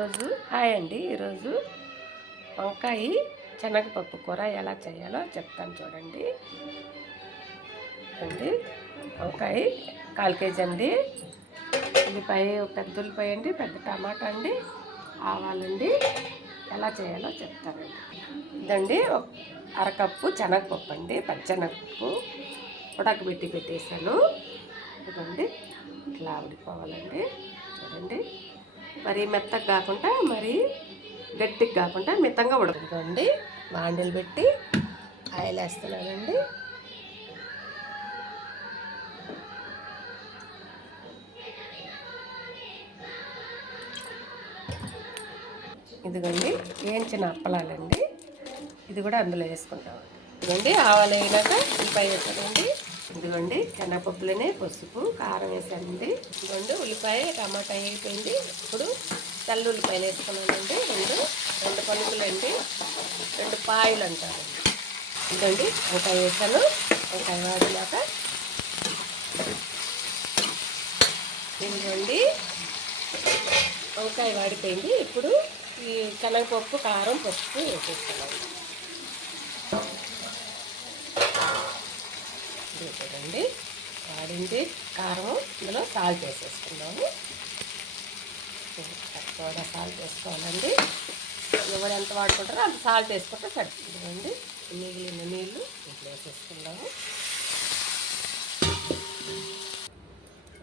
Hi అండి. ఈరోజు వంకాయ శనగపప్పు కూర ఎలా చేయాలో చెప్తాను చూడండి. వంకాయ 1/4 కేజీ అండి. ఉల్లిపాయ పెద్ద ఉల్లిపాయ అండి, పెద్ద టమాటా అండి, ఆవాలండి. ఎలా చేయాలో చెప్తానండి. ఇదండి 1/2 కప్పు శనగపప్పు అండి, పచ్చెనగపప్పు ఉడకబెట్టి పెట్టేసాను. ఇదండి ఇట్లా ఉడిపోవాలండి. చూడండి, మరీ మెత్తగా కాకుండా మరీ గట్టిగా కాకుండా మితంగా ఉడకదండి. బాండీలు పెట్టి ఆయిల్ వేస్తున్నానండి. ఇదిగోండి వేయించిన అప్పలాలండి, ఇది కూడా అందులో వేసుకుంటామండి. ఇదిగోండి ఆవాలు వేయనాక ఉల్లిపాయ వేసానండి. ఇదిగోండి శనగపప్పులోనే పసుపు కారం వేసానండి. ఇదిగోండి ఉల్లిపాయ టమాటా వేగిపోయింది. ఇప్పుడు తెల్ల ఉల్లిపాయలు వేసుకున్నానండి. రెండు పలుకులు అండి, 2 పాయలు అంటారండి. ఇదండి వంకాయ వేసాను. వంకాయ వాడినాక ఇదిగోండి వంకాయ వాడిపోయింది. ఇప్పుడు ఈ శనగపప్పు కారం పసుపు వేసేస్తానండి. చూడండి వాడింది కారం, ఇందులో సాల్ట్ వేసేసుకున్నాము. తక్కువగా సాల్ట్ వేసుకోవాలండి. ఎవరు ఎంత వాడుకుంటారో అంత సాల్ట్ వేసుకుంటే సరిపోతుందండి. మిగిలిన నీళ్ళు ఇంట్లో వేసేసుకున్నాము.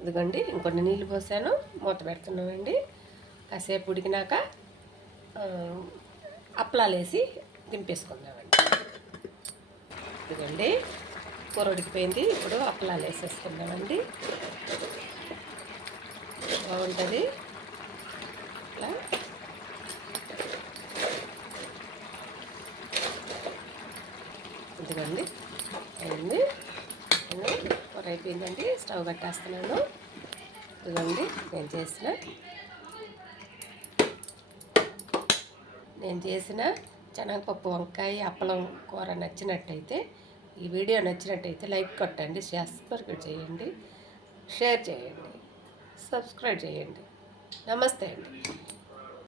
ఇదిగోండి ఇంకొన్ని నీళ్ళు పోసాను, మూత పెడుతున్నామండి. కాసేపు ఉడికినాక అప్పలాలు వేసి దింపేసుకుందామండి. ఇదిగోండి కూర ఉడికిపోయింది. ఇప్పుడు అప్పలాలు వేసేసుకుందామండి. బాగుంటుంది ఇట్లా. ఇదిగోండి అయింది, కూర అయిపోయిందండి. స్టవ్ కట్టేస్తున్నాను. ఇదిగోండి నేను చేసిన శనగపప్పు వంకాయ అప్పలం కూర నచ్చినట్టయితే, ఈ వీడియో నచ్చినట్టయితే లైక్ కొట్టండి, సబ్స్క్రైబ్ చేయండి, షేర్ చేయండి, సబ్స్క్రైబ్ చేయండి. నమస్తే అండి.